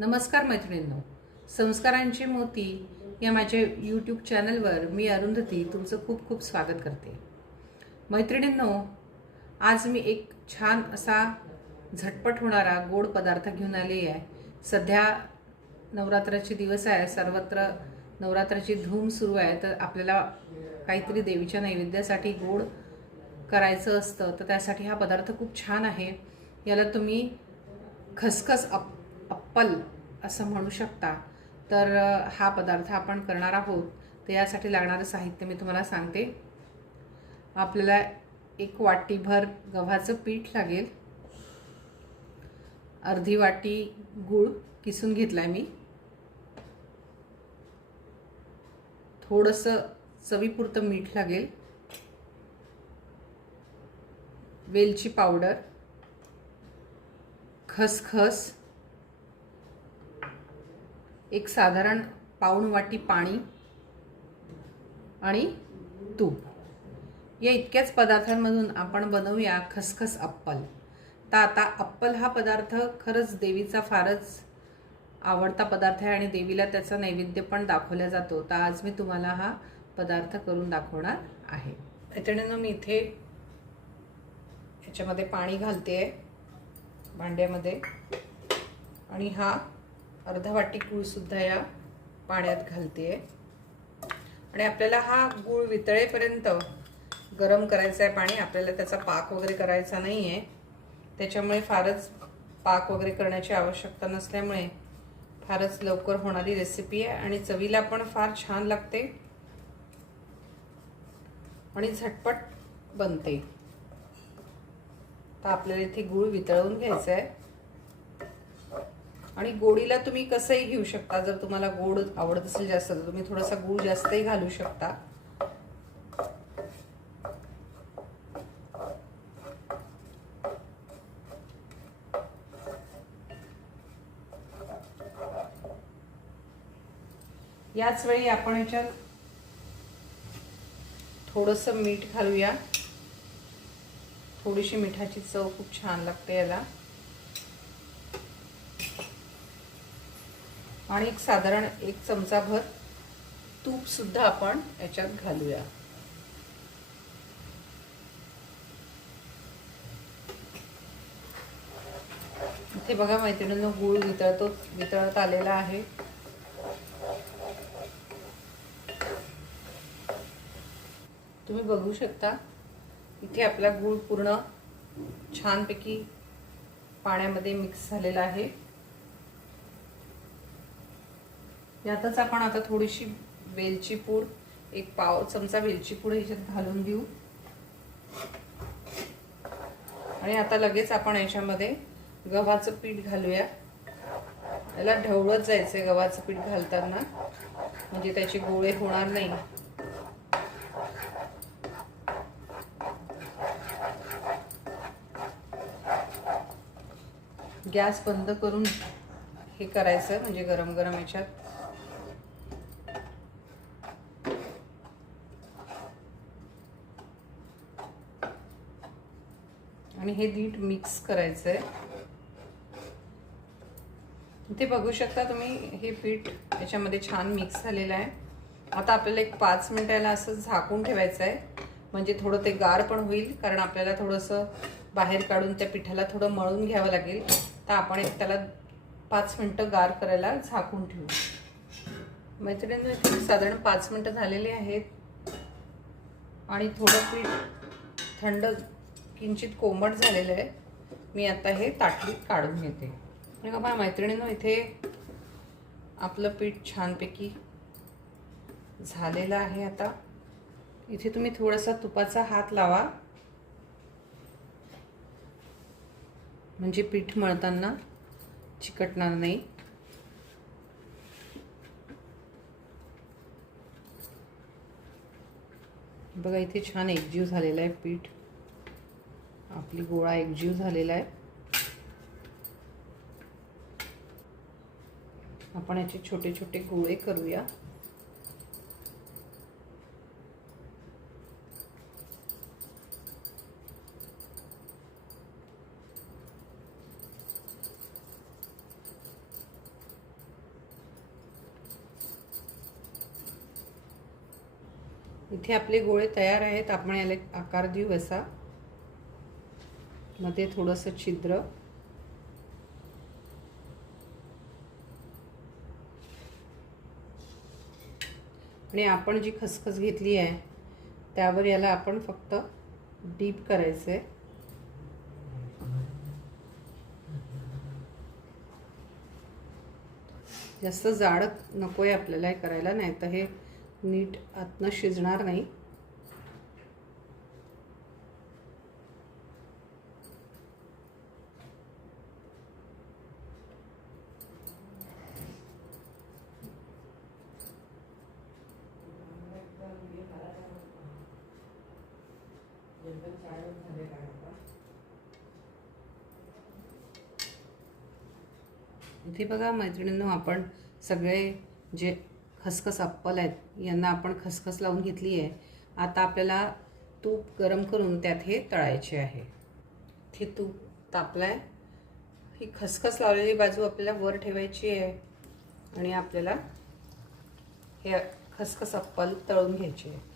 नमस्कार मैत्रिणींनो, संस्कारांचे मोती या माझ्या यूट्यूब चॅनलवर मी अरुंधती तुमचं खूप खूप स्वागत करते. मैत्रिणींनो, आज मी एक छान असा झटपट होणारा गोड पदार्थ घेऊन आले आहे. सध्या नवरात्राचे दिवस आहे, सर्वत्र नवरात्राची धूम सुरू आहे. तर आपल्याला काहीतरी देवीच्या नैवेद्यासाठी गोड करायचं असतं, तर त्यासाठी हा पदार्थ खूप छान आहे. याला तुम्ही खसखस अप्पल असं म्हणू शकता. तर हा पदार्थ आपण करणार आहोत. तर यासाठी लागणारं साहित्य मी तुम्हाला सांगते. आपल्याला 1 वाटीभर गव्हाचं पीठ लागेल. अर्धी वाटी गूळ किसून घेतलाय मी. थोडंसं चवीपुरतं मीठ लागेल. वेलची पावडर, खसखस, एक साधारण पाऊण वाटी पाणी आणि तूप. या इतक्याच पदार्थांमधून आपण बनवूया खसखस अप्पल. तर आता अप्पल हा पदार्थ खरंच देवीचा फारच आवडता पदार्थ आहे आणि देवीला त्याचा नैवेद्य पण दाखवला जातो. तर आज मी तुम्हाला हा पदार्थ करून दाखवणार आहे. त्याच्यानंतर मी इथे याच्यामध्ये पाणी घालते भांड्यामध्ये आणि हा अर्धा वाटी गूळ सुद्धा या पाण्यात घालते आणि आपल्याला हा गूळ वितळेपर्यंत गरम करायचा आहे पाणी. आपल्याला त्याचा पाक वगैरे करायचा नाही आहे, त्याच्यामुळे फारच पाक वगैरे करण्याची आवश्यकता नसल्यामुळे फारच लवकर होणारी रेसिपी आहे आणि चवीला पण फार छान लागते आणि झटपट बनते. तर आपल्याला इथे गूळ वितळवून घ्यायचा आहे आणि गोडीला तुम्ही कसंही घेऊ शकता. जर तुम्हाला गोड आवडत असेल जास्त तर तुम्ही थोडासा गूळ जास्तही घालू शकता. याच वेळी आपण याच्यात थोडंसं मीठ घालूया. थोडीशी मिठाची चव खूप छान लागते याला. आणि एक साधारण 1 चमचाभर तूप सुद्धा आपण याच्यात घालूया. इथे बघा मैत्रिणींनो, गूळ वितळत आलेला आहे. तुम्ही बघू शकता इथे आपला गूळ पूर्ण छानपैकी पाण्यामध्ये मिक्स झालेला आहे. यातच आपण आता थोडीशी वेलची पूड, 1 पाव चमचा वेलची पूड ह्याच्यात घालून देऊ आणि आता लगेच आपण याच्यामध्ये गव्हाचं पीठ घालूया. याला ढवळत जायचंय गव्हाचं पीठ घालताना, म्हणजे त्याचे गोळे होणार नाही. गॅस बंद करून हे करायचं, म्हणजे गरम गरम याच्यात आणि हे नीट मिक्स करायचंय. इथे बघू शकता तुम्ही हे पीठ याच्यामध्ये छान मिक्स झालेलं आहे. आता आपल्याला 5 मिनिटाला असं झाकून ठेवायचं आहे, म्हणजे थोडं ते गार पण होईल. कारण आपल्याला थोडंसं बाहेर काढून त्या पिठाला थोडं मळून घ्यावं लागेल. तर आपण त्याला 5 मिनिटं गार करायला झाकून ठेवू. मैत्रिणींनो, साधारण 5 मिनिटं झालेली आहेत आणि थोडं पीठ थंड किंचित कोमट झालेलं आहे. मी आता हे ताटलीत काढून घेते. आणि बघा मैत्रिणींनो, इथे आपलं पीठ छानपैकी झालेलं आहे. आता इथे तुम्ही थोडासा तुपाचा हात लावा, म्हणजे पीठ मळताना चिकटणार नाही. बघा इथे छान एकजीव झालेला आहे पीठ. आपली गोळा एकजीव झालेला आहे. आपण याचे छोटे छोटे गोळे करूया. इथे आपले गोळे तयार आहेत. आपण याला एक आकार देऊ असा, मध्ये थोडंसं छिद्र. आणि आपण जी खसखस घेतली आहे त्यावर याला आपण फक्त डीप करायचं आहे. जास्त जाड नको आहे आपल्याला हे करायला, नाही तर हे नीट आतनं शिजणार नाही. इथे बघा मैत्रिणींनो, आपण सगळे जे खसखस अप्पल आहेत यांना आपण खसखस लावून घेतली आहे. आता आपल्याला तूप गरम करून त्यात हे तळायचे आहे. इथे तूप तापलाय. ही खसखस लावलेली बाजू आपल्याला वर ठेवायची आहे आणि आपल्याला हे खसखस अप्पल तळून घ्यायचे आहे.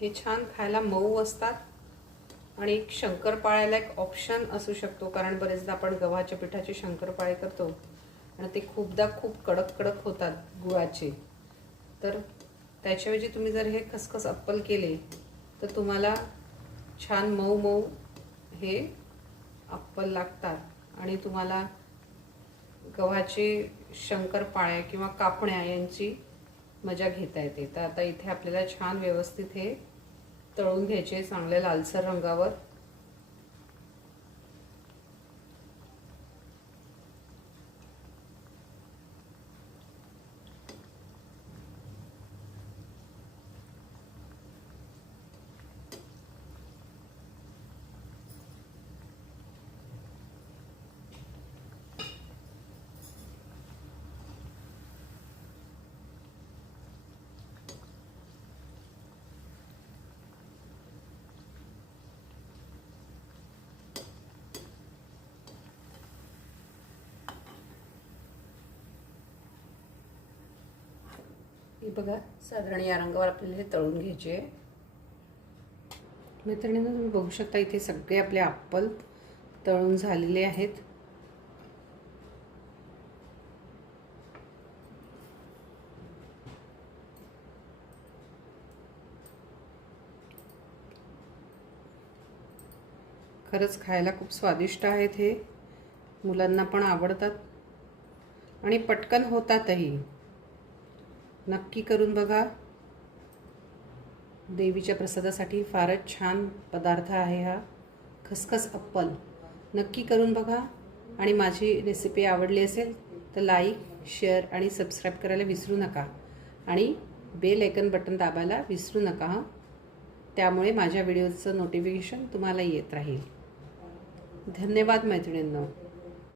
हे छान खायला मऊ असतात आणि एक शंकरपाळ्याला एक ऑप्शन असू शकतो, कारण बरेचदा आपण गव्हाच्या पिठाचे शंकरपाळे करतो आणि ते खूपदा खूप कडक कडक होतात गुळाचे. तर त्याच्याऐवजी तुम्ही जर हे खसखस अप्पल केले तर तुम्हाला छान मऊ मऊ हे अप्पल लागतात आणि तुम्हाला गव्हाचे शंकरपाळ्या किंवा कापण्या यांची मजा घेता येते. तर आता इथे आपल्याला छान व्यवस्थित हे तळून घ्यायचे चांगल्या लालसर रंगावर. हे बघा, साधारण या रंगावर आपल्याला हे तळून घ्यायचे. मैत्रिणींनो, तुम्ही बघू शकता इथे सगळे आपले अप्पल तळून झालेले आहेत. खरंच खायला खूप स्वादिष्ट आहेत. हे मुलांना पण आवडतात आणि पटकन होतातही. नक्की करून बघा. देवीच्या प्रसादासाठी फारच छान पदार्थ आहे हा खसखस अप्पल. नक्की करून बघा आणि माझी रेसिपी आवडली असेल तर लाईक, शेअर आणि सबस्क्राईब करायला विसरू नका आणि बेल आयकन बटन दाबायला विसरू नका हां. त्यामुळे माझ्या व्हिडिओचं नोटिफिकेशन तुम्हाला येत राहील. धन्यवाद मैत्रिणींनो.